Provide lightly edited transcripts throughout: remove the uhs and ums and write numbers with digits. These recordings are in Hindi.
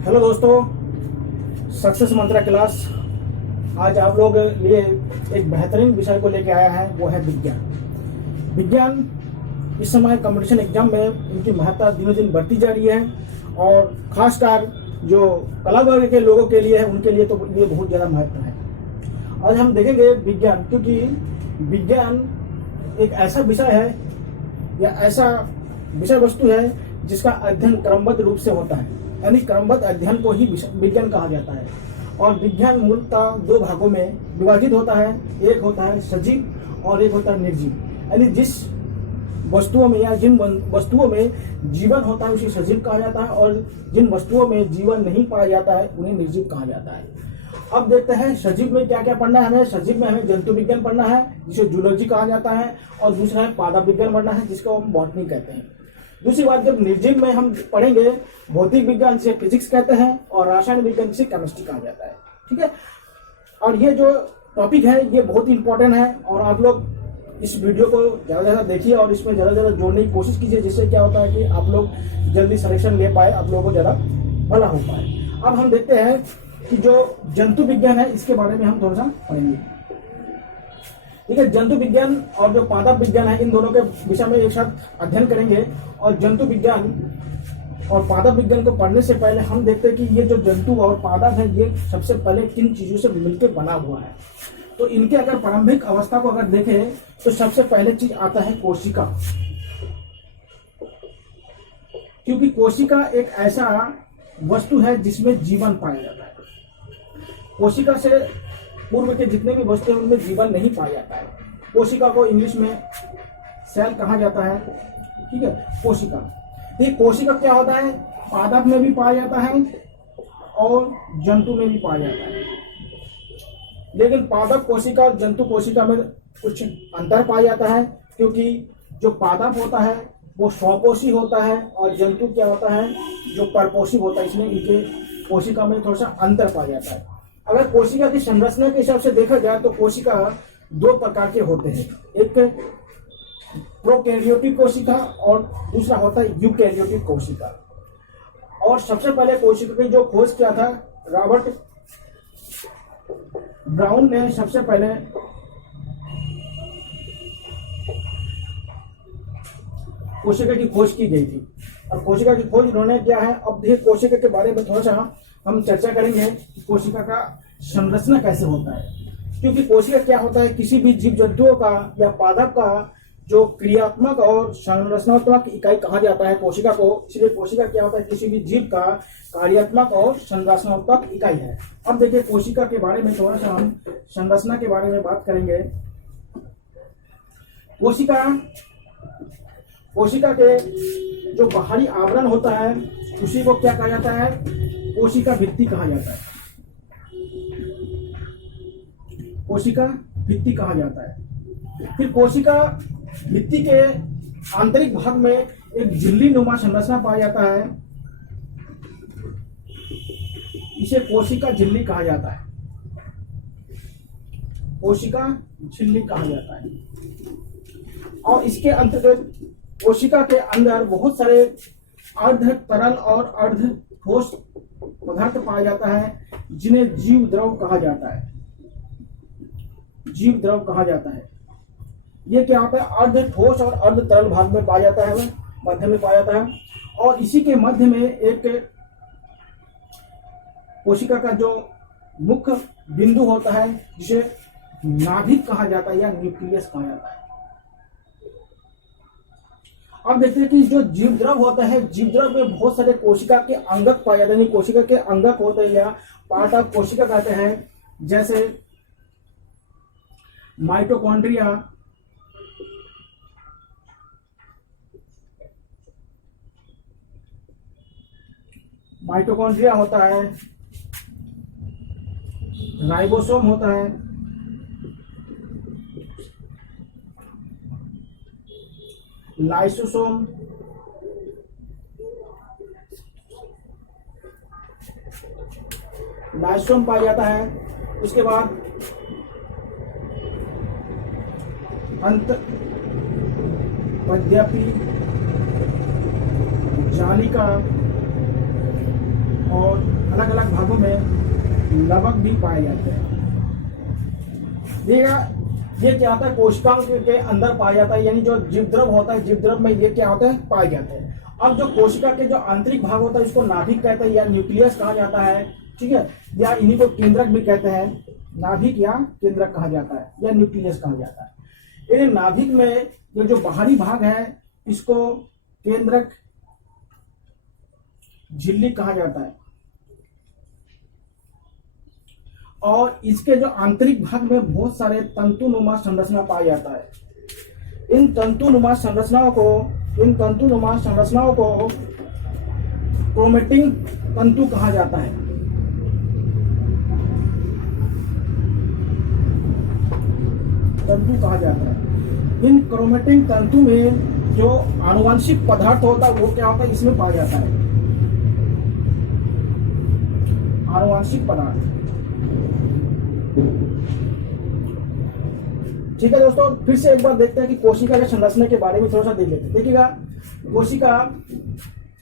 हेलो दोस्तों, सक्सेस मंत्रा क्लास आज आप लोग लिए एक बेहतरीन विषय को लेके आया है, वो है विज्ञान। विज्ञान इस समय कंपटीशन एग्जाम में इनकी महत्ता दिनों दिन बढ़ती जा रही है और खासकर जो कला वर्ग के लोगों के लिए है उनके लिए तो ये बहुत ज़्यादा महत्व है। आज हम देखेंगे विज्ञान, क्योंकि विज्ञान एक ऐसा विषय है या ऐसा विषय वस्तु है जिसका अध्ययन क्रमबद्ध रूप से होता है, यानी क्रमबद्ध अध्ययन को ही विज्ञान कहा जाता है। और विज्ञान मूलतः दो भागों में विभाजित होता है, एक होता है सजीव और एक होता है निर्जीव। यानी जिस वस्तुओं में या जिन वस्तुओं में जीवन होता है उसे सजीव कहा जाता है और जिन वस्तुओं में जीवन नहीं पाया जाता है उन्हें निर्जीव कहा जाता है। अब देखते हैं सजीव में क्या क्या पढ़ना है हमें। सजीव में हमें जंतु विज्ञान पढ़ना है जिसे जूलॉजी कहा जाता है, और दूसरा है पादप विज्ञान पढ़ना है जिसको हम बॉटनी कहते हैं। दूसरी बात, जब निर्जीव में हम पढ़ेंगे भौतिक विज्ञान से फिजिक्स कहते हैं और रासायनिक विज्ञान से केमिस्ट्री कहा जाता है। ठीक है, और ये जो टॉपिक है ये बहुत ही इंपॉर्टेंट है और आप लोग इस वीडियो को ज़्यादा से ज़्यादा देखिए और इसमें ज़्यादा से ज़्यादा जोड़ने की कोशिश कीजिए, जिससे क्या होता है कि आप लोग जल्दी सिलेक्शन ले पाए, आप लोगों को ज़्यादा भला हो पाए। अब हम देखते हैं कि जो जंतु विज्ञान है इसके बारे में हम थोड़ा सा पढ़ेंगे। ठीक है, जंतु विज्ञान और जो पादप विज्ञान है इन दोनों के विषय में एक साथ अध्ययन करेंगे। और जंतु विज्ञान और पादप विज्ञान को पढ़ने से पहले हम देखते हैं कि ये जो जंतु और पादप है ये सबसे पहले किन चीजों से मिलकर बना हुआ है। तो इनके अगर प्रारंभिक अवस्था को अगर देखें तो सबसे पहले चीज आता है कोशिका, क्योंकि कोशिका एक ऐसा वस्तु है जिसमें जीवन पाया जाता है। कोशिका से पूर्व के जितने भी वस्तु हैं उनमें जीवन नहीं पाया जाता है। कोशिका को इंग्लिश में सेल कहा जाता है। ठीक है, कोशिका। ये कोशिका क्या होता है, पादप में भी पाया जाता है और जंतु में भी पाया जाता है। लेकिन पादप कोशिका और जंतु कोशिका में कुछ अंतर पाया जाता है, क्योंकि जो पादप होता है वो स्वपोषी होता है और जंतु क्या होता है जो परपोषी होता है, इसलिए इनके कोशिका में थोड़ा सा अंतर पाया जाता है। अगर कोशिका की संरचना के हिसाब से देखा जाए तो कोशिका दो प्रकार के होते हैं, एक प्रोकैरियोटिक कोशिका और दूसरा होता है यूकैरियोटिक कोशिका। और सबसे पहले कोशिका की जो खोज किया था रॉबर्ट ब्राउन ने सबसे पहले कोशिका की खोज की गई थी और कोशिका की खोज उन्होंने किया है। अब देखिए कोशिका के बारे में थोड़ा सा हम चर्चा करेंगे कि कोशिका का संरचना कैसे होता है, क्योंकि कोशिका क्या होता है किसी भी जीव जंतुओं का या पादप का जो क्रियात्मक और संरचनात्मक इकाई कहा जाता है कोशिका को। इसलिए कोशिका क्या होता है किसी भी जीव का कार्यात्मक और संरचनात्मक इकाई है। अब देखिए कोशिका के बारे में थोड़ा सा हम संरचना के बारे में बात करेंगे। कोशिका के जो बाहरी आवरण होता है उसी को क्या कहा जाता है, कोशिका भित्ति कहा जाता है। कोशिका भित्ति कहा जाता है। फिर कोशिका भित्ति के आंतरिक भाग में एक झिल्ली नुमा संरचना पाया जाता है, इसे कोशिका झिल्ली कहा जाता है। कोशिका झिल्ली कहा जाता है। और इसके अंतर्गत कोशिका के अंदर बहुत सारे अर्ध तरल और अर्ध ठोस पदार्थ पाया जाता है, जिन्हें जीव द्रव कहा जाता है। जीव द्रव कहा जाता है। ये क्या होता है, अर्ध ठोस और अर्ध तरल भाग में पाया जाता है, मध्य में पाया जाता है। और इसी के मध्य में एक कोशिका का जो मुख्य बिंदु होता है जिसे नाभिक कहा जाता है या न्यूक्लियस कहा जाता है। अब देखते हैं कि जो जीव द्रव होता है, जीव द्रव में बहुत सारे कोशिका के अंगक पाए जाते हैं। कोशिका के अंगक होते हैं या पार्ट ऑफ कोशिका कहते हैं, जैसे माइटोकॉन्ड्रिया, माइटोकॉन्ड्रिया होता है, राइबोसोम होता है, लाइसोसोम, लाइसोसोम पाया जाता है। उसके बाद अंत मध्यपी, जालिका और अलग अलग भागों में लवक भी पाए जाते हैं। देखिएगा ये क्या होता है, कोशिकाओं के अंदर पाया जाता है, यानी जो जीवद्रव होता है, जीवद्रव में ये क्या होता है, पाए जाते हैं। अब जो कोशिका के जो आंतरिक भाग होता है इसको नाभिक कहते हैं या न्यूक्लियस कहा जाता है, ठीक है, या इन्हीं को केंद्रक भी कहते हैं, नाभिक या केंद्रक कहा जाता है या न्यूक्लियस कहा जाता है। इन नाभिक में ये जो बाहरी भाग है इसको केंद्रक झिल्ली कहा जाता है, और इसके जो आंतरिक भाग में बहुत सारे तंतुनुमा संरचना पाया जाता है। इन तंतुनुमा संरचनाओं को क्रोमेटिन तंतु कहा जाता है। इन क्रोमेटिन तंतु में जो आनुवंशिक पदार्थ होता है वो क्या होता है, इसमें पाया जाता है, आनुवंशिक पदार्थ। ठीक है दोस्तों, फिर से एक बार देखते हैं कि कोशिका के संरचना के बारे में थोड़ा सा देख लेते हैं। देखिएगा कोशिका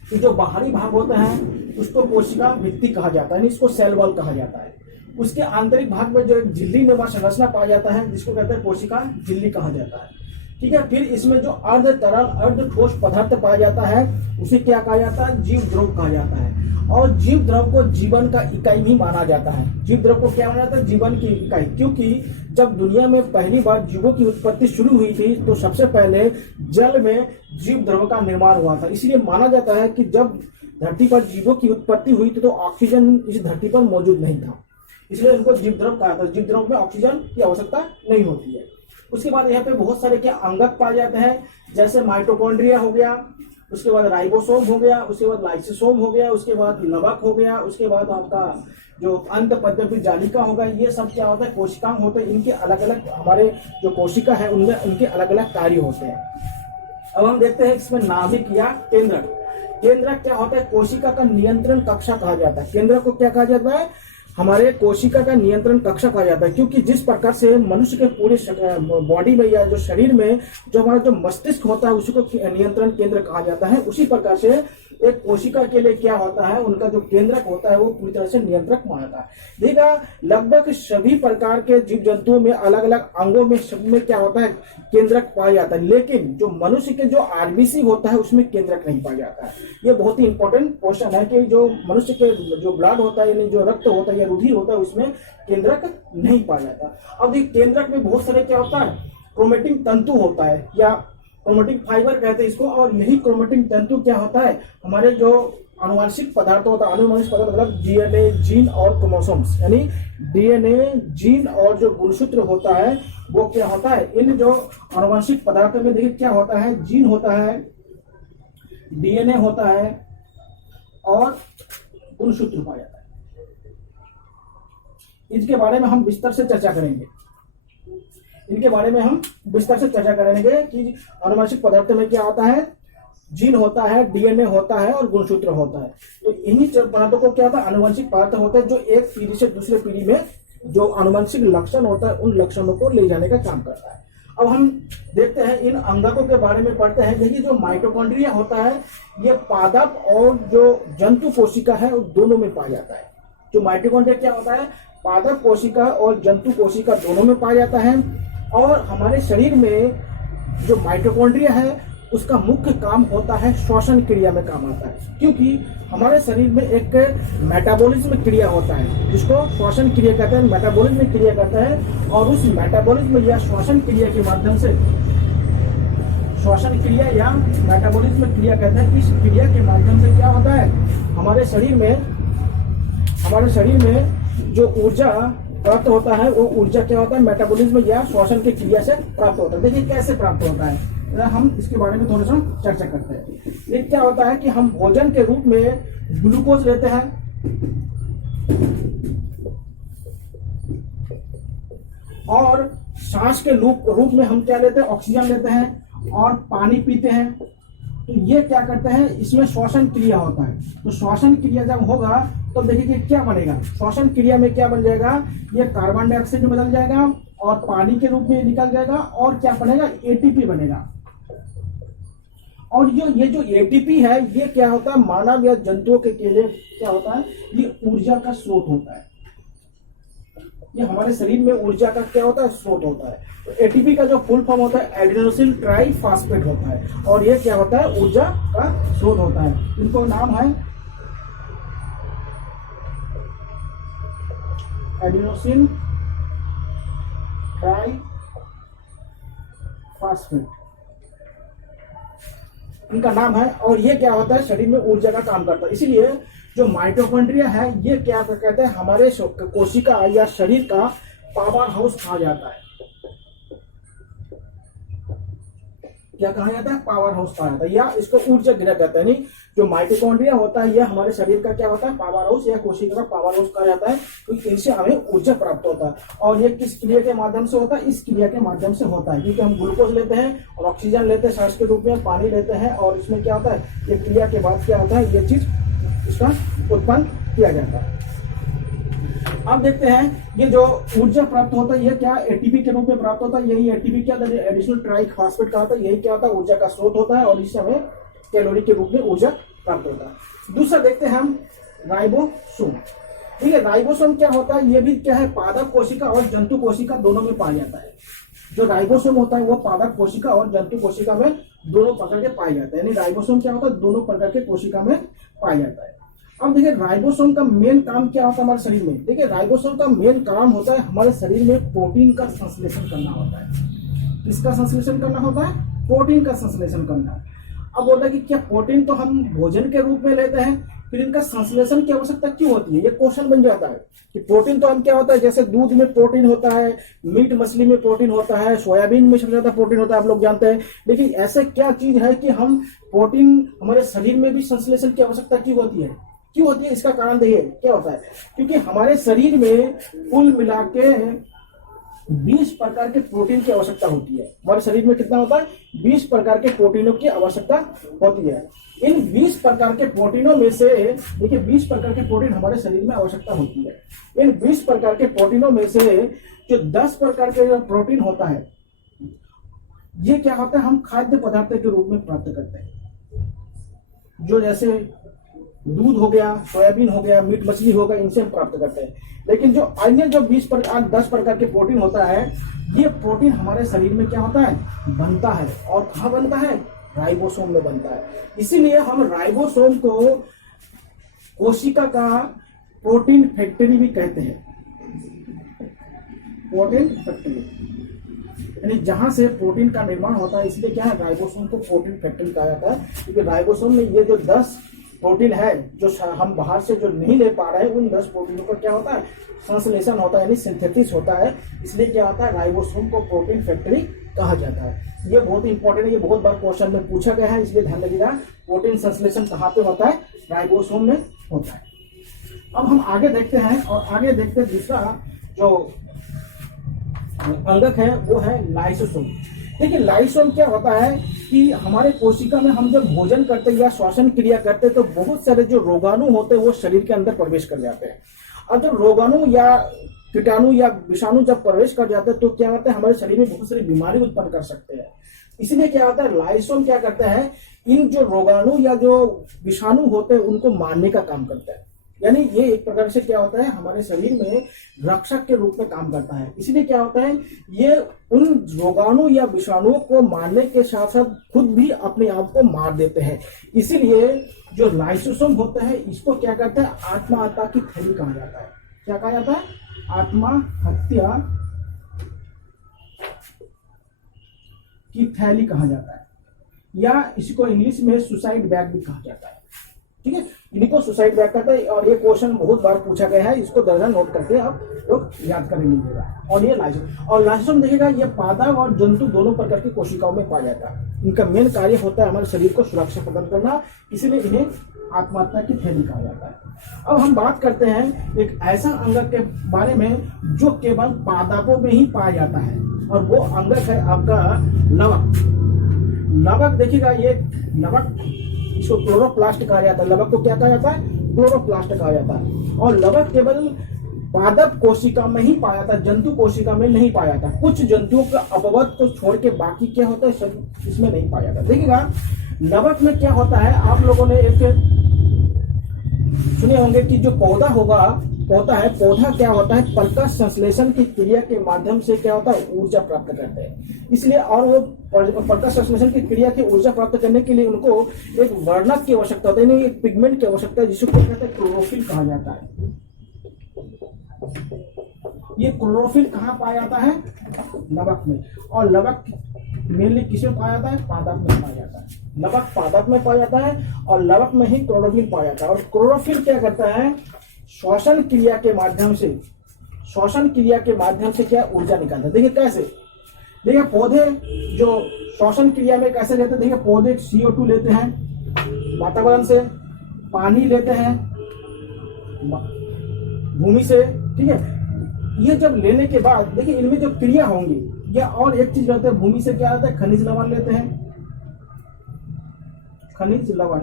के जो बाहरी भाग होते हैं उसको कोशिका भित्ति कहा जाता है, इसको सेल वॉल कहा जाता है। उसके आंतरिक भाग में जो एक झिल्ली नुमा संरचना पाया जाता है जिसको कहते हैं कोशिका झिल्ली कहा जाता है। ठीक है, फिर इसमें जो अर्ध तरल अर्ध ठोस पदार्थ पाया जाता है उसे क्या कहा जाता है, जीव द्रव कहा जाता है। और जीव द्रव को जीवन का इकाई भी माना जाता है। जीव द्रव को क्या माना जाता है, जीवन की इकाई, क्योंकि जब दुनिया में पहली बार जीवों की उत्पत्ति शुरू हुई थी तो सबसे पहले जल में जीव द्रव का निर्माण हुआ था। इसलिए माना जाता है कि जब धरती पर जीवों की उत्पत्ति हुई थी तो ऑक्सीजन इस धरती पर मौजूद नहीं था, इसलिए उनको जीव द्रव कहा था। जीव द्रव में ऑक्सीजन की आवश्यकता नहीं होती है। उसके बाद यहाँ पे बहुत सारे क्या अंगक पाए जाते हैं, जैसे माइटोकॉन्ड्रिया हो गया, उसके बाद राइबोसोम हो गया, उसके बाद लाइसोसोम हो गया, उसके बाद लवक हो गया, उसके बाद आपका जो अंत पद्धति जालिका होगा। ये सब क्या होता है, कोशिका होते हैं। इनके अलग अलग हमारे जो कोशिका है उनमें इनके अलग अलग कार्य होते हैं। अब हम देखते हैं इसमें नाभिक या केंद्रक। केंद्रक क्या होता है, कोशिका का नियंत्रण कक्षा कहा जाता है। केंद्रक को क्या कहा जाता है, हमारे कोशिका का नियंत्रण कक्षा कहा जाता है, क्योंकि जिस प्रकार से मनुष्य के पूरे बॉडी में या जो शरीर में जो हमारा जो मस्तिष्क होता है उसी को नियंत्रण केंद्र कहा जाता है, उसी प्रकार से एक कोशिका के लिए क्या होता है, उनका जो केंद्रक होता है वो पूरी तरह से नियंत्रक मानता है। देखा लगभग सभी प्रकार के जीव जंतुओं में अलग अलग अंगों में सब में क्या होता है, केंद्रक पाया जाता है, लेकिन जो मनुष्य के जो आरबीसी होता है उसमें केंद्रक नहीं पाया जाता है। ये बहुत ही इंपॉर्टेंट क्वेश्चन है कि जो मनुष्य के जो ब्लड होता है यानी जो रक्त होता है या रुधिर होता है उसमें केंद्रक नहीं पाया जाता। अब देखिए केंद्रक में बहुत सारे क्या होता है, क्रोमेटिन तंतु होता है या क्रोमेटिक फाइबर कहते हैं इसको, और यही क्रोमेटिक तंतु क्या होता है, हमारे जो आनुवंशिक पदार्थ होता है, आनुवंशिक पदार्थ मतलब डीएनए, जीन और क्रोमोसोम्स, यानी डीएनए, जीन और जो गुणसूत्र होता है वो क्या होता है, इन जो आनुवंशिक पदार्थों में देखिए क्या होता है, जीन होता है, डीएनए होता है और गुणसूत्र पाया जाता है। इसके बारे में हम विस्तार से चर्चा करेंगे। इनके बारे में हम विस्तार से चर्चा करेंगे कि आनुवंशिक पदार्थ में क्या होता है, जीन होता है, डीएनए होता है और गुणसूत्र होता है। तो इन्हीं पदार्थों को क्या होता है, आनुवंशिक पदार्थ होते हैं जो एक पीढ़ी से दूसरे पीढ़ी में जो आनुवंशिक लक्षण होता है उन लक्षणों को ले जाने का काम करता है। अब हम देखते हैं इन अंगकों के बारे में पढ़ते हैं। देखिए जो माइटोकॉन्ड्रिया होता है ये पादप और जो जंतु कोशिका है दोनों में पाया जाता है। जो माइटोकॉन्ड्रिया क्या होता है, पादप कोशिका और जंतु कोशिका दोनों में पाया जाता है। और हमारे शरीर में जो माइटोकॉन्ड्रिया है उसका मुख्य काम होता है श्वसन क्रिया में काम आता है, क्योंकि हमारे शरीर में एक मेटाबॉलिज्म क्रिया होता है जिसको श्वसन क्रिया कहते हैं। मेटाबॉलिज्म क्रिया करता है और उस मेटाबॉलिज्म या श्वसन क्रिया के माध्यम से, श्वसन क्रिया या मेटाबॉलिज्म क्रिया कहते हैं, इस क्रिया के माध्यम से क्या होता है, हमारे शरीर में जो ऊर्जा प्राप्त होता है वो ऊर्जा क्या होता है, मेटाबॉलिज्म या श्वसन की क्रिया से प्राप्त होता है। देखिए कैसे प्राप्त होता है, हम इसके बारे में थोड़ा सा चर्चा करते हैं। ये क्या होता है कि हम भोजन के रूप में ग्लूकोज लेते हैं और सांस के रूप में हम क्या लेते हैं, ऑक्सीजन लेते हैं और पानी पीते हैं। तो ये क्या करते हैं, इसमें श्वसन क्रिया होता है। तो श्वसन क्रिया जब होगा तो देखिए क्या बनेगा, श्वसन क्रिया में क्या बन जाएगा, ये कार्बन डाइऑक्साइड में बदल जाएगा और पानी के रूप में निकल जाएगा और क्या बनेगा, एटीपी बनेगा। और ये जो एटीपी है ये क्या होता है, मानव या जंतुओं के लिए क्या होता है, ये ऊर्जा का स्रोत होता है। ये हमारे शरीर में ऊर्जा का क्या होता है, स्रोत होता है। तो एटीपी का जो फुल फॉर्म होता है एडिनोसिन ट्राइफॉस्फेट होता है, और ये क्या होता है, ऊर्जा का स्रोत होता है। इनको नाम है एडिनोसिन ट्राइफॉस्फेट, इनका नाम है। और ये क्या होता है, शरीर में ऊर्जा का काम करता है। इसीलिए जो माइटोकॉन्ड्रिया है ये क्या कहते हैं, हमारे कोशिका या शरीर का पावर हाउस कहा जाता है। क्या कहा जाता है, पावर हाउस कहा जाता है, या इसको ऊर्जा गृह कहते हैं। नहीं, जो माइटोकॉन्ड्रिया होता है यह हमारे शरीर का क्या होता है, पावर हाउस या कोशिका का पावर हाउस कहा जाता है, क्योंकि इनसे हमें ऊर्जा प्राप्त होता है। और ये किस क्रिया के माध्यम से होता है, इस क्रिया के माध्यम से होता है, क्योंकि हम ग्लूकोज लेते हैं और ऑक्सीजन लेते हैं सांस के रूप में, पानी लेते हैं, और इसमें क्या होता है, ये क्रिया के बाद क्या होता है, ये चीज इसका उत्पन्न किया जाता है। अब देखते हैं ये जो ऊर्जा प्राप्त होता है ये क्या एटीपी के रूप में प्राप्त होता है। यही एटीपी क्या एडिशनल ट्राइफॉस्फेट का होता है, यही क्या होता है, ऊर्जा का स्रोत होता है, और इससे हमें कैलोरी के रूप में ऊर्जा प्राप्त होता है। दूसरा देखते हैं हम राइबोसोम। ठीक है, राइबोसोम क्या होता है, ये भी क्या है, पादप कोशिका और जंतु कोशिका दोनों में पाया जाता है। जो राइबोसोम होता है वो पादप कोशिका और जंतु कोशिका में दोनों प्रकार के पाए जाते हैं। यानी राइबोसोम क्या होता है, दोनों प्रकार के कोशिका में पाया जाता है। अब देखिए राइबोसोम का मेन काम क्या होता है हमारे शरीर में। देखिए राइबोसोम का मेन काम होता है हमारे शरीर में प्रोटीन का संश्लेषण करना होता है। किसका संश्लेषण करना होता है, प्रोटीन का संश्लेषण करना। अब बोलता है कि क्या प्रोटीन तो हम भोजन के रूप में लेते हैं, फिर इनका संश्लेषण की आवश्यकता क्यों होती है, ये क्वेश्चन बन जाता है कि प्रोटीन तो हम क्या होता है, जैसे दूध में प्रोटीन होता है, मीट मछली में प्रोटीन होता है, सोयाबीन में सबसे ज्यादा प्रोटीन होता है, आप लोग जानते हैं। लेकिन ऐसे क्या चीज है कि हम प्रोटीन हमारे शरीर में भी संश्लेषण की आवश्यकता क्यों होती है, क्यों होती है, इसका कारण देखिए क्या होता है। क्योंकि हमारे शरीर में कुल मिला के 20 प्रकार के प्रोटीन की आवश्यकता होती है। हमारे शरीर में कितना होता है, 20 प्रकार के प्रोटीनों की आवश्यकता होती है। इन 20 प्रकार के प्रोटीनों में से देखिए 20 प्रकार के प्रोटीन हमारे शरीर में आवश्यकता होती है। इन 20 प्रकार के प्रोटीनों में से जो 10 प्रकार के जो प्रोटीन होता है ये क्या होता है, हम खाद्य पदार्थ के रूप में प्राप्त करते हैं। जो जैसे दूध हो गया, सोयाबीन हो गया, मीट मछली हो गया, इनसे हम प्राप्त करते हैं। लेकिन जो अन्य जो 10 प्रकार के प्रोटीन होता है, ये प्रोटीन हमारे शरीर में क्या होता है, बनता है। और कहाँ बनता है, राइबोसोम में बनता है। इसीलिए हम राइबोसोम को कोशिका का प्रोटीन फैक्ट्री भी कहते हैं। प्रोटीन फैक्ट्री यानी जहां से प्रोटीन का निर्माण होता है, इसलिए क्या है, राइबोसोम को प्रोटीन फैक्ट्री कहा जाता है। क्योंकि राइबोसोम में ये जो 10 प्रोटीन है जो हम बाहर से जो नहीं ले पा रहे हैं, उन 10 प्रोटीनों का क्या होता है, संश्लेषण होता है, यानी सिंथेसिस होता है। इसलिए क्या होता है, राइबोसोम को प्रोटीन फैक्ट्री कहा जाता है। ये बहुत इंपॉर्टेंट है, ये बहुत बार क्वेश्चन में पूछा गया है, इसलिए ध्यान रखिएगा। प्रोटीन संश्लेषण कहाँ पे होता है, राइबोसोम में होता है। अब हम आगे देखते हैं, और आगे देखते हैं दूसरा जो अंगक है वो है लाइसोसोम। देखिए लाइसोसोम क्या होता है कि हमारे कोशिका में हम जब भोजन करते हैं या श्वसन क्रिया करते हैं तो बहुत सारे जो रोगाणु होते हैं वो शरीर के अंदर प्रवेश कर जाते हैं। और जो रोगाणु या कीटाणु या विषाणु जब प्रवेश कर जाते हैं तो क्या होता है, हमारे शरीर में बहुत सारी बीमारी उत्पन्न कर सकते हैं। इसलिए क्या होता है, लाइसोसोम क्या करते हैं, इन जो रोगाणु या जो विषाणु होते हैं उनको मारने का काम करता है। यानी ये एक प्रकार से क्या होता है, हमारे शरीर में रक्षक के रूप में काम करता है। इसलिए क्या होता है, ये उन रोगाणु या विषाणुओं को मारने के साथ साथ खुद भी अपने आप को मार देते हैं। इसीलिए जो लाइसोसोम होता है इसको क्या कहते हैं, आत्महत्या की थैली कहा जाता है। क्या कहा जाता है, आत्महत्या की थैली कहा जाता है, या इसको इंग्लिश में सुसाइड बैग भी कहा जाता है। ठीक है, इनको सुसाइड बैग कहते हैं। और ये क्वेश्चन बहुत बार पूछा गया है, इसको दर्जन नोट करके आप लोग याद कर लीजिएगा। और ये लाइसोसोम, और लाइसोसोम देखिएगा ये पादप और जंतु दोनों प्रकार की कोशिकाओं में पाया जाता है। इनका मेन कार्य होता है हमारे शरीर को सुरक्षा प्रदान करना, इसीलिए इन्हें आत्महत्या की थैली कहा जाता है। अब हम बात करते हैं एक ऐसा अंगक के बारे में जो केवल पादपों में ही पाया जाता है, और वो अंगक है आपका लवक। लवक देखिएगा, ये लवक इसको क्लोरोप्लास्ट कहा जाता है। लवक को क्या कहा जाता है, क्लोरोप्लास्ट कहा जाता है। और लवक केवल पादप कोशिका में ही पाया जाता है, जंतु कोशिका में नहीं पाया जाता। कुछ जंतुओं का अपवर्त को छोड़ के बाकी क्या होता है, सब इसमें नहीं पाया जाता। देखिएगा लवक में क्या होता है, आप लोगों ने एक सुने होंगे कि जो पौधा क्या होता है, प्रकाश संश्लेषण की क्रिया के माध्यम से क्या होता है, ऊर्जा प्राप्त करते हैं। इसलिए और वो प्रकाश संश्लेषण की क्रिया की ऊर्जा प्राप्त करने के लिए उनको एक वर्णक की आवश्यकता होती है, एक पिगमेंट की आवश्यकता है, जिसको क्या कहते हैं, क्लोरोफिल कहा जाता है। ये क्लोरोफिल कहाँ पाया जाता है, नमक में। और नमक मेनली किसमें पाया जाता है, पादप में पाया जाता है। नमक पादप में पाया जाता है और नमक में ही क्लोरोफिल पाया जाता है। और क्लोरोफिल क्या करता है, श्वसन क्रिया के माध्यम से क्या ऊर्जा निकालता है। देखिए कैसे, देखिए पौधे जो श्वसन क्रिया में कैसे लेते हैं, देखिए पौधे CO2 लेते हैं वातावरण से, पानी लेते हैं भूमि से, ठीक है। ये जब लेने के बाद देखिए इनमें जो क्रिया होंगी, या और एक चीज रहता है, भूमि से क्या आता है, खनिज लवण लेते हैं, खनिज लवण।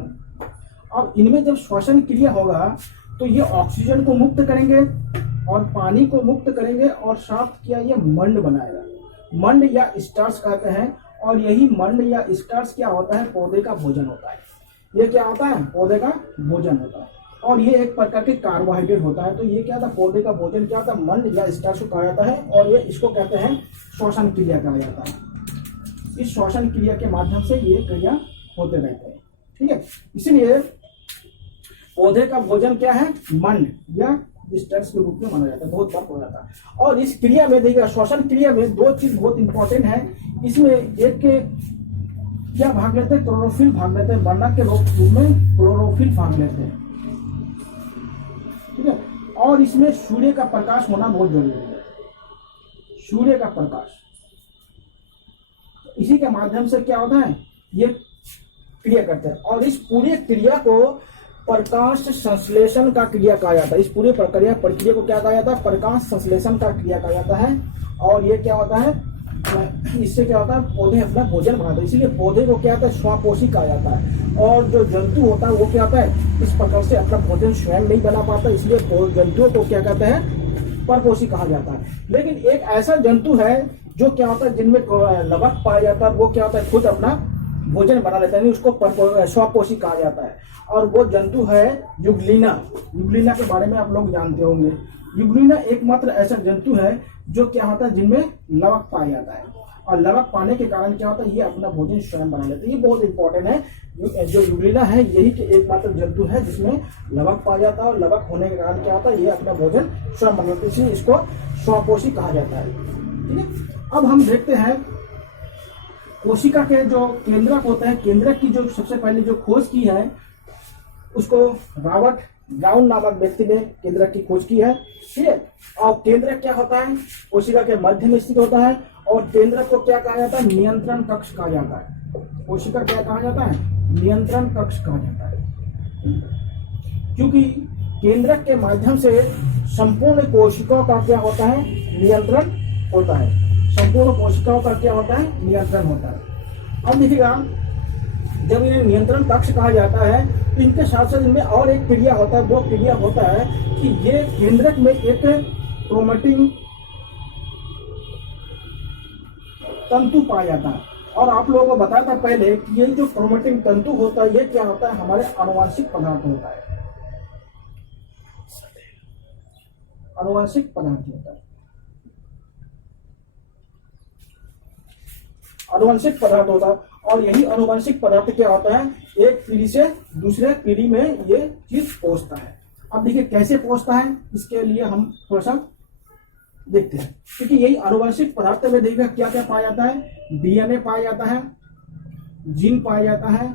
अब इनमें जब श्वसन क्रिया होगा तो ये ऑक्सीजन को मुक्त करेंगे और पानी को मुक्त करेंगे और साथ क्या ये मंड बनाएगा, मंड या स्टार्च कहते हैं। और यही मंड या स्टार्च क्या होता है, पौधे का भोजन होता है। ये क्या होता है, पौधे का भोजन होता है। और ये एक प्रकार के कार्बोहाइड्रेट होता है। तो ये क्या था, पौधे का भोजन क्या होता है, मंड या स्टार्च को कहा जाता है। और ये इसको कहते हैं श्वसन क्रिया कहा जाता है। इस श्वसन क्रिया के माध्यम से ये क्रिया होते रहते हैं, ठीक है। इसीलिए पौधे का भोजन क्या है, मंड या स्टार्च के रूप में माना जाता है, बहुत बार हो जाता है। और इस क्रिया में देखिए, श्वसन क्रिया में दो चीज बहुत इंपॉर्टेंट है। इसमें एक क्या भाग लेते हैं, क्लोरोफिल भाग लेते हैं, वर्णक के रूप में क्लोरोफिल भाग लेते हैं, ठीक है। और इसमें सूर्य का प्रकाश होना बहुत जरूरी है, सूर्य का प्रकाश। इसी के माध्यम से क्या होता है, ये क्रिया करते हैं। और इस पूरी क्रिया को प्रकाश संश्लेषण का क्रिया कहा जाता है। इस पूरे प्रक्रिया को क्या कहा जाता है, प्रकाश संश्लेषण का क्रिया कहा जाता है। और ये क्या होता है, इससे क्या होता है, पौधे अपना भोजन बनाते हैं। इसीलिए पौधे को क्या होता है, स्वपोषी कहा जाता है। और जो जंतु होता है वो क्या होता है, इस प्रकार से अपना भोजन स्वयं नहीं बना पाता, इसलिए जंतुओं को क्या कहते हैं, परपोषी कहा जाता है। लेकिन एक ऐसा जंतु है जो क्या होता है, जिनमें लवक पाया जाता है, वो क्या होता है, खुद अपना भोजन बना लेता है, उसको स्वपोषी कहा जाता है। और वो जंतु है युग्लिना। युग्लिना के बारे में आप लोग जानते होंगे। युग्लिना एकमात्र ऐसा जंतु है जो क्या होता है, जिनमें लवक पाया जाता है। और लवक पाने के कारण क्या होता है, ये अपना भोजन स्वयं बना लेते हैं। ये बहुत इंपॉर्टेंट है। जो युग्लिना है यही के एकमात्र जंतु है जिसमें लवक पाया जाता है। और लवक होने के कारण क्या होता है, ये अपना भोजन स्वयं बना लेते हैं, इसलिए इसको स्वपोषी कहा जाता है, ठीक है। अब हम देखते हैं कोशिका के जो केंद्रक होते हैं, केंद्रक की जो सबसे पहले जो खोज की है, उसको रॉबर्ट ब्राउन नामक व्यक्ति ने केंद्रक की खोज की है, ठीक है। और केंद्रक क्या होता है, कोशिका के मध्य में स्थित होता है। और केंद्रक को क्या कहा जाता है, नियंत्रण कक्ष कहा जाता है। कोशिका क्या कहा जाता है, नियंत्रण कक्ष कहा जाता है, क्योंकि केंद्रक के माध्यम से संपूर्ण कोशिकाओं का क्या होता है, नियंत्रण होता है। संपूर्ण कोशिकाओं का क्या होता है, नियंत्रण होता है। अब देखिएगा, जब इन्हें नियंत्रण कक्ष कहा जाता है तो इनके साथ साथ इनमें और एक क्रिया होता है। वो क्रिया होता है कि ये केंद्रक में एक क्रोमैटिन तंतु पाया जाता है। और आप लोगों को बताया था पहले कि ये जो क्रोमैटिन तंतु होता है, ये क्या होता है, हमारे आनुवंशिक पदार्थ होता है, आनुवंशिक पदार्थ होता है, आनुवंशिक पदार्थ होता है। और यही आनुवंशिक पदार्थ क्या होता है, एक पीढ़ी से दूसरे पीढ़ी में ये चीज पहुंचता है। अब देखिए कैसे पहुंचता है, इसके लिए हम थोड़ा सा देखते हैं। क्योंकि यही आनुवंशिक पदार्थ में देखिए क्या क्या पाया जाता है, DNA पाया जाता है, जीन पाया जाता है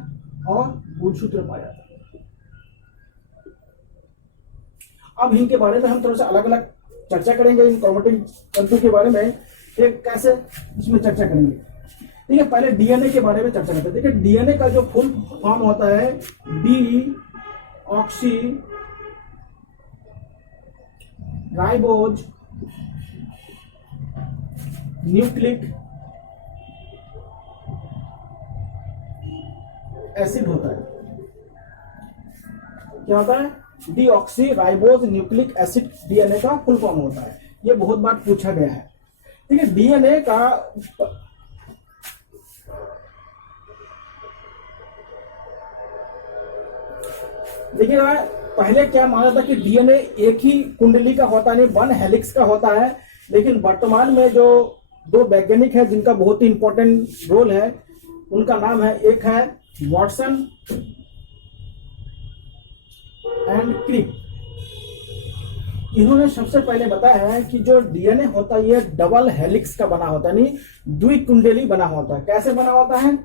और गुणसूत्र पाया जाता है। अब इनके बारे में हम थोड़ा सा अलग अलग चर्चा करेंगे, इन क्रोमैटिन तंतु के बारे में कैसे इसमें चर्चा करेंगे। ठीक है, पहले DNA के बारे में चर्चा करते हैं। देखिए DNA का जो फुल फॉर्म होता है डीऑक्सी राइबोज न्यूक्लिक एसिड होता है। क्या होता है, deoxy ribose nucleic acid DNA का फुल फॉर्म होता है। ये बहुत बार पूछा गया है। ठीक है, DNA का देखिएगा पहले क्या माना था कि डीएनए एक ही कुंडली का होता नहीं, वन हेलिक्स का होता है, लेकिन वर्तमान में जो दो वैज्ञानिक है जिनका बहुत ही इंपॉर्टेंट रोल है, उनका नाम है, एक है वॉटसन एंड क्रिक। इन्होंने सबसे पहले बताया है कि जो डीएनए होता है ये डबल हेलिक्स का बना होता है, यानी द्विकुंडली बना होता है। कैसे बना होता है?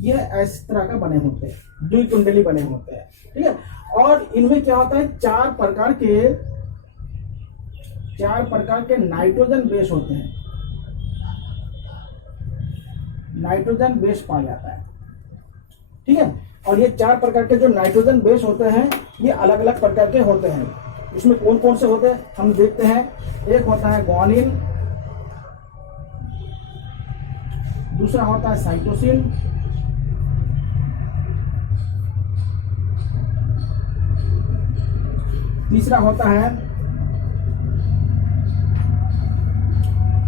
ये इस तरह का बने होते हैं, द्विकुंडली बने होते हैं, ठीक है। और इनमें क्या होता है, चार प्रकार के नाइट्रोजन बेस होते हैं, नाइट्रोजन बेस पाया जाता है, ठीक है। और ये चार प्रकार के जो नाइट्रोजन बेस होते हैं ये अलग अलग प्रकार के होते हैं। इसमें कौन कौन से होते हैं हम देखते हैं। एक होता है ग्वानिन, दूसरा होता है साइटोसिन, तीसरा होता है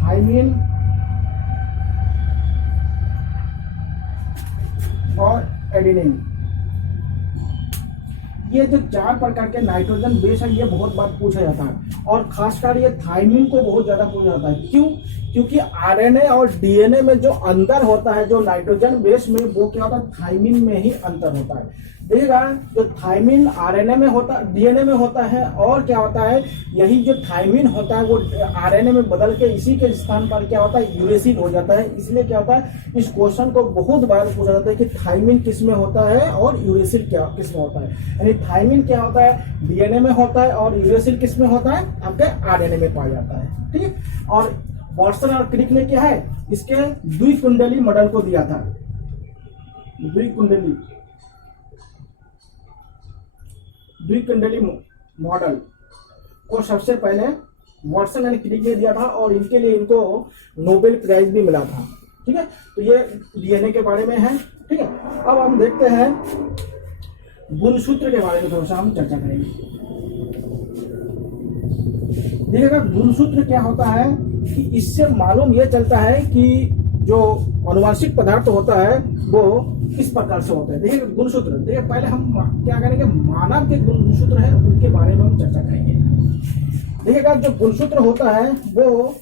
थाइमिन और एडेनिन। ये जो चार प्रकार के नाइट्रोजन बेस है ये बहुत बार पूछा जाता है, और खासकर ये थाइमिन को बहुत ज्यादा पूछा जाता है। क्यों? क्योंकि आरएनए और डीएनए में जो अंतर होता है जो नाइट्रोजन बेस में, वो क्या होता है, थाइमिन में ही अंतर होता है। देखिएगा, जो थाइमिन आरएनए में होता, डीएनए में होता है, और क्या होता है, यही जो थाइमिन होता है वो आरएनए में बदल के इसी के स्थान पर क्या होता है, यूरेसिल हो जाता है। इसलिए क्या होता है, इस क्वेश्चन को बहुत बार पूछा जाता है कि थाइमिन किस में होता है और यूरेसिल क्या किस में होता है। यानी थाइमिन क्या होता है, डीएनए में होता है, और यूरेसिल किस में होता है, आपके आरएनए में पाया जाता है, ठीक है। और वॉटसन और क्रिक ने क्या है, इसके द्विकुंडली मॉडल को दिया था, द्विकुंडली मॉडल को सबसे पहले वॉटसन एंड क्रिक ने दिया था, और इनके लिए इनको नोबेल प्राइज भी मिला था, ठीक है। तो ये डीएनए के बारे में है, ठीक है। अब हम देखते हैं गुणसूत्र के बारे में थोड़ा सा हम चर्चा करेंगे। देखिएगा, गुणसूत्र क्या होता है कि इससे मालूम यह चलता है कि जो अनुवांशिक पदार्थ होता है वो किस प्रकार से होता है। देखिए गुणसूत्र, देखिए पहले हम क्या करेंगे, मानव के गुणसूत्र है उनके बारे में हम चर्चा करेंगे। देखिएगा, जो गुणसूत्र होता है वो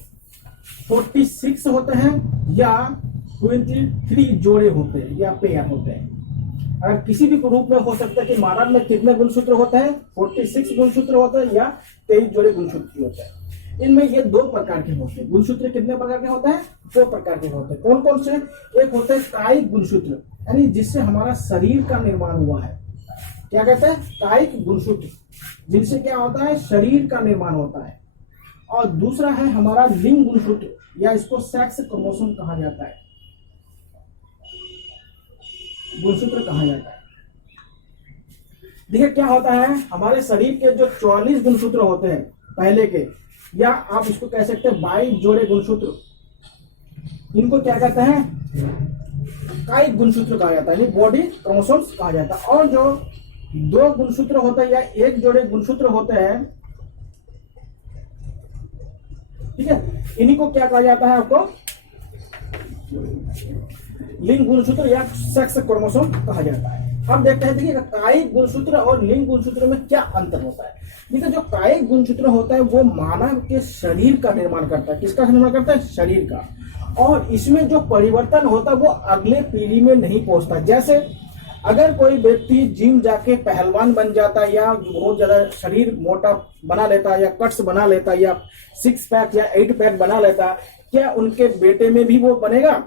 46 होते हैं या 23 जोड़े होते हैं या पेयर होते हैं। अगर किसी भी रूप में हो सकता है कि मानव में कितने गुणसूत्र होते हैं, 46 गुणसूत्र होते हैं या 23 जोड़े गुणसूत्र होते हैं। इनमें ये दो प्रकार के होते हैं। गुणसूत्र कितने प्रकार के होते हैं? दो प्रकार के होते हैं। कौन कौन से? एक होते हैं कायिक गुणसूत्र, यानी जिससे हमारा शरीर का निर्माण हुआ है। क्या कहते हैं? कायिक गुणसूत्र, जिनसे क्या होता है, शरीर का निर्माण होता है। और दूसरा है हमारा लिंग गुणसूत्र, या इसको सेक्स क्रोमोसोम कहा जाता है, गुणसूत्र कहा जाता है। देखिए क्या होता है, हमारे शरीर के जो 44 गुणसूत्र होते हैं पहले के, या आप इसको कह सकते हैं 22 जोड़े गुणसूत्र, इनको क्या कहते हैं, कायिक गुणसूत्र कहा जाता है, बॉडी क्रोमोसोम्स कहा जाता है। और जो दो गुणसूत्र होते हैं या एक जोड़े गुणसूत्र होते हैं, ठीक है, इन्हीं को क्या कहा जाता है, आपको लिंग गुणसूत्र या सेक्स क्रोमोसोम कहा जाता है। अब देखते हैं, देखिए कायिक गुणसूत्र और लिंग गुणसूत्र में क्या अंतर होता है। देखिए जो कायिक गुणसूत्र होता है वो मानव के शरीर का निर्माण करता है। किसका निर्माण करता है? शरीर का। और इसमें जो परिवर्तन होता है वो अगले पीढ़ी में नहीं पहुंचता। जैसे अगर कोई व्यक्ति जिम जाके पहलवान बन जाता है, या बहुत ज्यादा शरीर मोटा बना लेता है, या कट्स बना लेता है, या 6 पैक या 8 पैक बना लेता है, क्या उनके बेटे में भी वो बनेगा?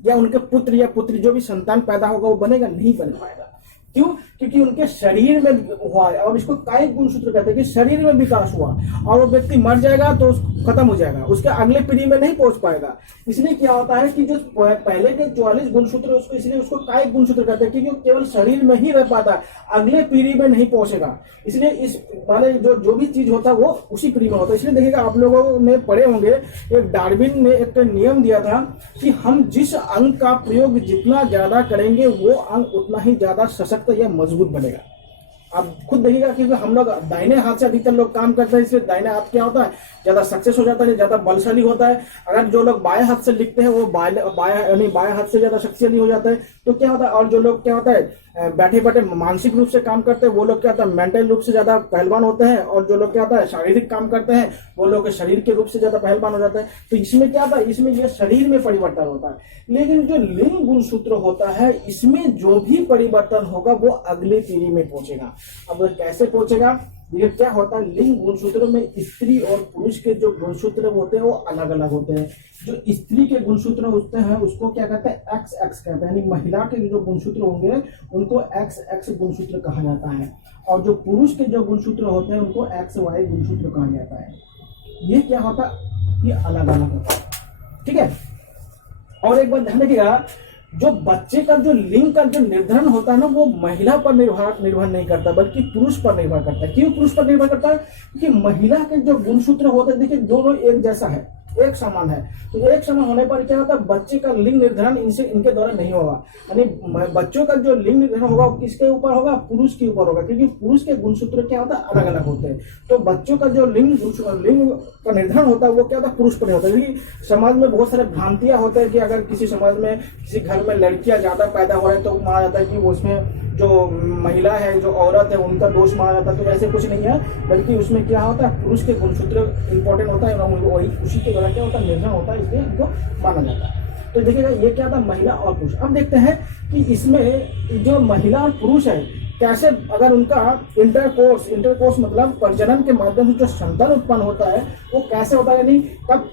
या उनके पुत्र या पुत्री जो भी संतान पैदा होगा वो बनेगा? नहीं बन पाएगा। क्यों? क्योंकि उनके शरीर में हुआ है। और इसको कायिक गुणसूत्र कहते हैं कि शरीर में विकास हुआ, और वो व्यक्ति मर जाएगा तो खत्म हो जाएगा, उसके अगले पीढ़ी में नहीं पहुंच पाएगा। इसलिए क्या होता है कि जो पहले के 44 गुणसूत्र उसको, इसलिए उसको कायिक गुणसूत्र कहते हैं, क्योंकि वो केवल शरीर में ही रह पाता है, अगले पीढ़ी में नहीं पहुंचेगा। इसलिए इस वाले जो भी चीज होता है वो उसी पीढ़ी में होता है। इसलिए देखिएगा, आप लोगों ने पढ़े होंगे, एक डार्विन ने एक नियम दिया था कि हम जिस अंग का प्रयोग जितना ज्यादा करेंगे वो अंग उतना ही ज्यादा सशक्त या मजबूत बनेगा। आप खुद देखिएगा कि हम लोग दाहिने हाथ से अधिकतर लोग काम करते हैं, इसलिए दाहिने हाथ क्या होता है, ज्यादा सक्सेस हो जाता है, ज्यादा बलशाली होता है। अगर जो लोग बाएं हाथ से लिखते हैं वो बाएं हाथ से ज्यादा शक्तिशाली हो जाता है। तो क्या होता है, और जो लोग क्या होता है बैठे बैठे मानसिक रूप से काम करते हैं वो लोग क्या होता है मेंटल रूप से ज्यादा पहलवान होते हैं, और जो लोग क्या होता है शारीरिक काम करते हैं वो लोग शरीर के रूप से ज्यादा पहलवान हो जाते हैं। तो इसमें क्या होता है, इसमें ये शरीर में परिवर्तन होता है। लेकिन जो लिंग गुणसूत्र होता है इसमें जो भी परिवर्तन होगा वो अगली पीढ़ी में पहुंचेगा। अब कैसे पहुंचेगा, ये क्या होता है, लिंग गुणसूत्रों में स्त्री और पुरुष के जो गुणसूत्र होते हैं वो अलग अलग होते हैं। जो स्त्री के गुणसूत्र होते हैं उसको क्या कहते हैं, एक्स एक्स कहते हैं, यानी महिला के जो गुणसूत्र होंगे उनको एक्स एक्स गुणसूत्र कहा जाता है, और जो पुरुष के जो गुणसूत्र होते हैं उनको एक्स वाई गुणसूत्र कहा जाता है। ये क्या होता है, ये अलग अलग होता है, ठीक है। और एक बात ध्यान रखिएगा, जो बच्चे का जो लिंग का जो निर्धारण होता है ना वो महिला पर निर्भर नहीं करता बल्कि पुरुष पर निर्भर करता है। क्यों पुरुष पर निर्भर करता है, क्योंकि महिला के जो गुणसूत्र होते हैं देखिए दोनों एक जैसा है, एक समान है। तो एक समान होने पर क्या होता है, बच्चे का लिंग निर्धारण इनके द्वारा नहीं होगा, यानी बच्चों का जो लिंग निर्धारण होगा किसके ऊपर होगा, पुरुष के ऊपर होगा, क्योंकि पुरुष के गुणसूत्र क्या होता है अलग अलग होते हैं। तो बच्चों का जो लिंग का निर्धारण होता है वो क्या होता है पुरुष पर नहीं होता है। क्योंकि समाज में बहुत सारे भ्रांतियां होते हैं कि अगर किसी समाज में किसी घर में लड़कियां ज्यादा पैदा हो रही है तो माना जाता है कि उसमें जो महिला है जो औरत है उनका दोष माना जाता है। तो ऐसे कुछ नहीं है, बल्कि उसमें क्या होता है पुरुष के गुणसूत्र इंपॉर्टेंट होता है, वही उसी के द्वारा क्या होता है निर्णय होता है, इसलिए इनको माना जाता है। तो देखिएगा ये क्या था महिला और पुरुष। अब देखते हैं कि इसमें जो महिला और पुरुष है कैसे, अगर उनका इंटरकोर्स मतलब प्रजनन के माध्यम से जो संतान उत्पन्न होता है वो कैसे होता है, यानी कब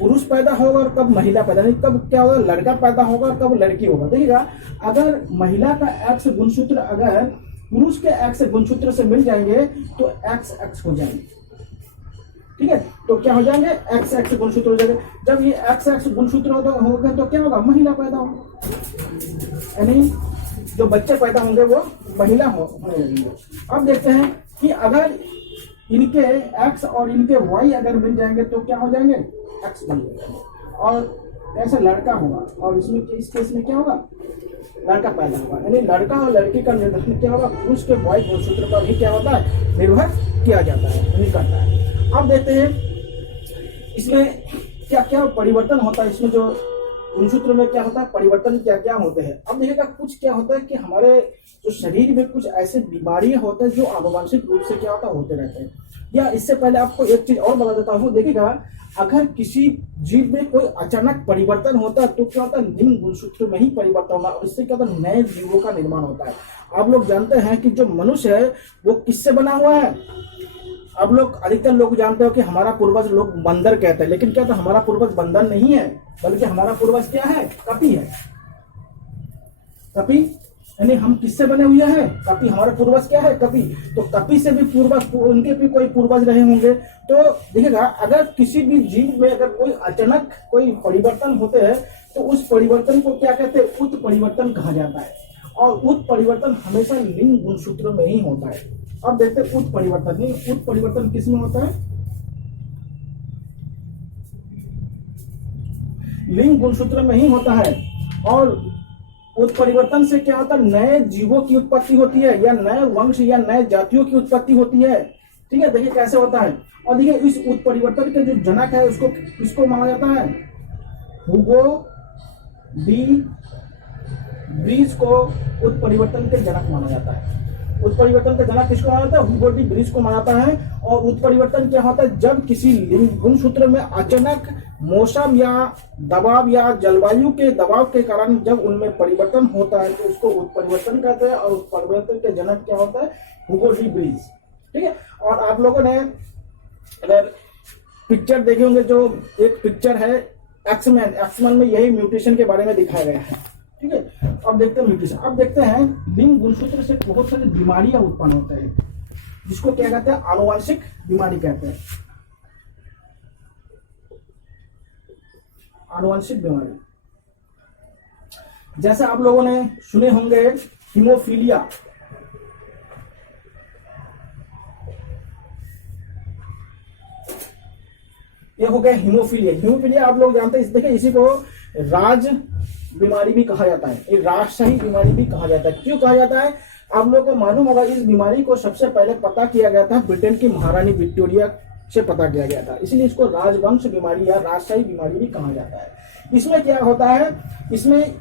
पुरुष पैदा होगा और कब महिला पैदा, यानी कब क्या होगा लड़का पैदा होगा और कब लड़की होगा। देखिएगा अगर महिला का एक्स गुणसूत्र अगर पुरुष के एक्स गुणसूत्र से मिल जाएंगे तो एक्स एक्स हो जाएंगे, ठीक है। तो क्या हो जाएंगे, एक्स एक्स गुणसूत्र हो जाएंगे। जब ये एक्स एक्स गुणसूत्र होगा तो क्या होगा, महिला पैदा होगा, यानी जो बच्चे पैदा होंगे वो महिला होने लगेंगे। अब देखते हैं कि अगर इनके एक्स और इनके वाई अगर मिल जाएंगे तो क्या हो जाएंगे, एक्स बन जाएंगे, और ऐसा लड़का होगा, और इसमें इस केस में क्या होगा, लड़का पैदा होगा। यानी लड़का और लड़की का निर्धारण क्या होगा, पुरुष के वाई गुणसूत्र पर ही क्या होता है निर्भर किया जाता है, नहीं करता है। अब देखते हैं इसमें क्या क्या परिवर्तन होता है, इसमें जो गुणसूत्र में क्या होता है परिवर्तन क्या क्या होते हैं। अब देखिएगा कुछ क्या होता है कि हमारे जो शरीर में कुछ ऐसे बीमारियां होते हैं जो आनुवंशिक रूप से क्या होता है होते रहते हैं। या इससे पहले आपको एक चीज और बता देता हूँ, देखिएगा अगर किसी जीव में कोई अचानक परिवर्तन होता है तो क्या होता है लिंग गुणसूत्र में ही परिवर्तन होना, और इससे क्या होता है नए जीवों का निर्माण होता है। आप लोग जानते हैं कि जो मनुष्य है वो किससे बना हुआ है, अब लोग अधिकतर लोग जानते हो कि हमारा पूर्वज लोग बंदर कहते हैं, लेकिन क्या था हमारा पूर्वज बंदर नहीं है, बल्कि हमारा पूर्वज क्या है, कपि है। कपि यानी हम किससे बने हुए हैं, कपि, हमारा पूर्वज क्या है, कपि। तो कपि से भी पूर्वज, उनके भी कोई पूर्वज रहे होंगे। तो देखिएगा अगर किसी भी जीव में अगर कोई अचानक कोई परिवर्तन होते हैं तो उस परिवर्तन को क्या कहते हैं, उत्परिवर्तन कहा जाता है, और उत्परिवर्तन हमेशा लिंग गुणसूत्र में ही होता है। अब देखते हैं उत्परिवर्तन, उत्परिवर्तन किस में होता है, लिंग गुणसूत्र में ही होता है। और उत्परिवर्तन से क्या होता है, नए जीवों की उत्पत्ति होती है, या नए वंश या नए जातियों की उत्पत्ति होती है, ठीक है। देखिए कैसे होता है, और देखिए इस उत्परिवर्तन के जो जनक है उसको किसको माना जाता है, हुगो डी ब्रीज को उत्परिवर्तन के जनक माना जाता है। उत्परिवर्तन का जनक किसको माना जाता है, हुगो डी ब्रीज को माना जाता है। और उत्परिवर्तन क्या होता है, जब किसी गुणसूत्र में अचानक मौसम या दबाव या जलवायु के दबाव के कारण जब उनमें परिवर्तन होता है तो उसको उत्परिवर्तन कहते हैं, और उत्परिवर्तन के जनक क्या होता है, हुगो डी ब्रीज, ठीक है। और आप लोगों ने अगर पिक्चर देखे होंगे, जो एक पिक्चर है एक्समैन में यही म्यूटेशन के बारे में दिखाया गया है, ठीक है। अब देखते हैं म्यूटेशन। अब देखते हैं लिंग गुणसूत्र से बहुत सारी बीमारियां उत्पन्न होते हैं, जिसको क्या कहते हैं, आनुवंशिक बीमारी कहते हैं, आनुवंशिक बीमारी। जैसे आप लोगों ने सुने होंगे हीमोफीलिया, ये हो गया हीमोफीलिया। हीमोफीलिया आप लोग जानते हैं, देखिए इसी को राज बीमारी भी कहा जाता है, ये राजशाही बीमारी भी कहा जाता है। क्यों कहा जाता है, आप लोगों को मालूम होगा इस बीमारी को सबसे पहले पता किया गया था ब्रिटेन की महारानी विक्टोरिया से पता किया गया था, इसलिए इसको राजवंश बीमारी या राजशाही बीमारी भी कहा जाता है। इसमें क्या होता है, इसमें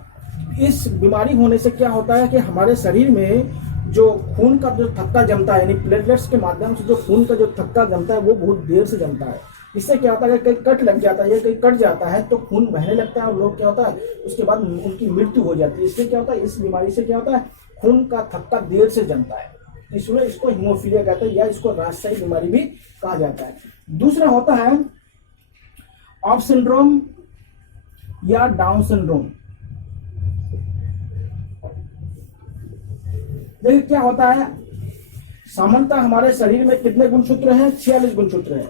इस बीमारी होने से क्या होता है कि हमारे शरीर में जो खून का जो थक्का जमता है, यानी प्लेटलेट्स के माध्यम से जो खून का जो थक्का जमता है वो बहुत देर से जमता है। इससे क्या होता है, कहीं कट लग जाता है या कहीं कट जाता है तो खून बहने लगता है और लोग क्या होता है उसके बाद उनकी मृत्यु हो जाती है। इससे क्या होता है, इस बीमारी से क्या होता है, खून का थक्का देर से जमता है, इसलिए इसको हीमोफीलिया कहते हैं या इसको राजशाही बीमारी भी कहा जाता है। दूसरा होता है ऑफ सिंड्रोम या डाउन सिंड्रोम। देखिए क्या होता है, सामान्यतः हमारे शरीर में कितने गुणसूत्र हैं, 46 गुणसूत्र हैं।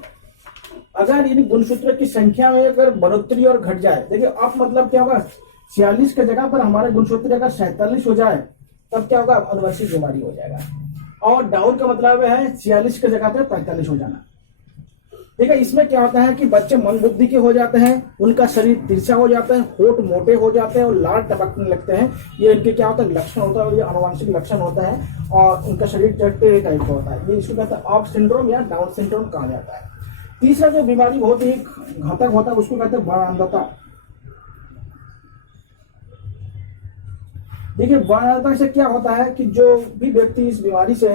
अगर इन गुणसूत्र की संख्या में अगर बढ़ोतरी और घट जाए, देखिए अब मतलब क्या होगा, 46 की जगह पर हमारे गुणसूत्र अगर 47 हो जाए तब क्या होगा, अनुवंशिक बीमारी हो जाएगा। और डाउन का मतलब है 46 की जगह पर 45 हो जाना। ठीक है, इसमें क्या होता है कि बच्चे मंद बुद्धि के हो जाते हैं, उनका शरीर तिरछा हो जाता है, होठ मोटे हो जाते हैं और लाल टपकने लगते हैं। ये इनके क्या होता है, लक्षण होता है और ये अनुवांशिक लक्षण होता है और उनका शरीर टेढ़े टाइप का होता है। ये इसको कहते हैं ऑफ सिंड्रोम या डाउन सिंड्रोम कहा जाता है। तीसरा जो बीमारी बहुत ही घातक होता है उसको कहते हैं वर्णांधता। देखिए वर्णांधता से क्या होता है कि जो भी व्यक्ति इस बीमारी से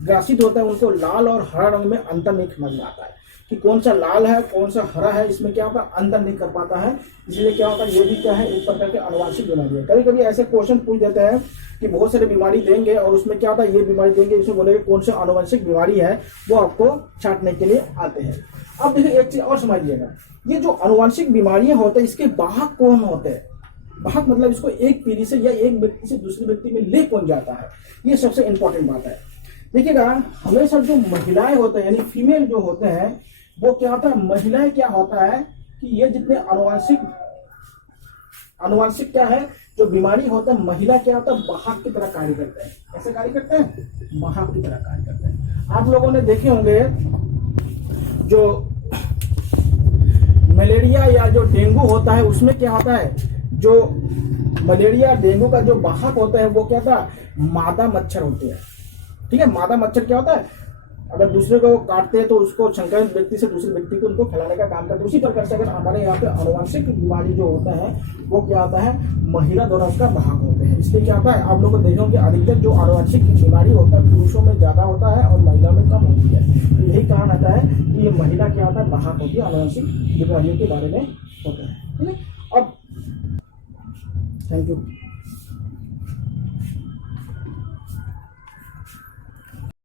ग्रसित होता है उनको लाल और हरा रंग में अंतर नहीं समझ में आता है कि कौन सा लाल है कौन सा हरा है, इसमें क्या होता है अंतर नहीं कर पाता है। इसलिए क्या होता है, ये भी क्या है, एक प्रकार के अनुवांशिक बीमारी है। कभी कभी ऐसे क्वेश्चन पूछ देते हैं कि बहुत सारी बीमारी देंगे और उसमें क्या होता है, ये बीमारी देंगे, इसमें बोलेंगे कौन सा अनुवांशिक बीमारी है, वो आपको छांटने के लिए आते हैं। अब देखिए एक चीज और समझिएगा, ये जो अनुवांशिक बीमारियां होते हैं इसके वाहक कौन होते हैं। वाहक मतलब इसको एक पीढ़ी से या एक व्यक्ति से दूसरे व्यक्ति में ले कौन जाता है, ये सबसे इंपॉर्टेंट बात है। देखिएगा हमेशा जो महिलाएं होते हैं यानी फीमेल जो होते हैं वो क्या होता है, महिलाएं क्या होता है कि ये जितने अनुवांशिक क्या है जो बीमारी होता है, महिला क्या होता है वाहक की तरह कार्य करते हैं। कैसे कार्य करते हैं, वाहक की तरह कार्य करते हैं। आप लोगों ने देखे होंगे जो मलेरिया या जो डेंगू होता है उसमें क्या होता है, जो मलेरिया डेंगू का जो वाहक होता है वो क्या होता है, मादा मच्छर होते हैं। ठीक है, मादा मच्छर क्या होता है, अगर दूसरे को काटते हैं तो उसको संक्रमित व्यक्ति से दूसरे व्यक्ति को उनको फैलाने का काम करते हैं। उसी प्रकार से अगर हमारे यहाँ पे अनुवांशिक बीमारी जो होता है वो क्या होता है, महिला द्वारा उसका वाहक होते हैं। इसलिए क्या होता है, आप लोग देखो कि अधिकतर जो अनुवांशिक बीमारी होता है पुरुषों में ज्यादा होता है और महिला में कम होती है। तो यही कहा जाता है कि ये महिला क्या होता है, वाहक होती है, अनुवांशिक बीमारियों के बारे में होता है। ठीक है, अब थैंक यू।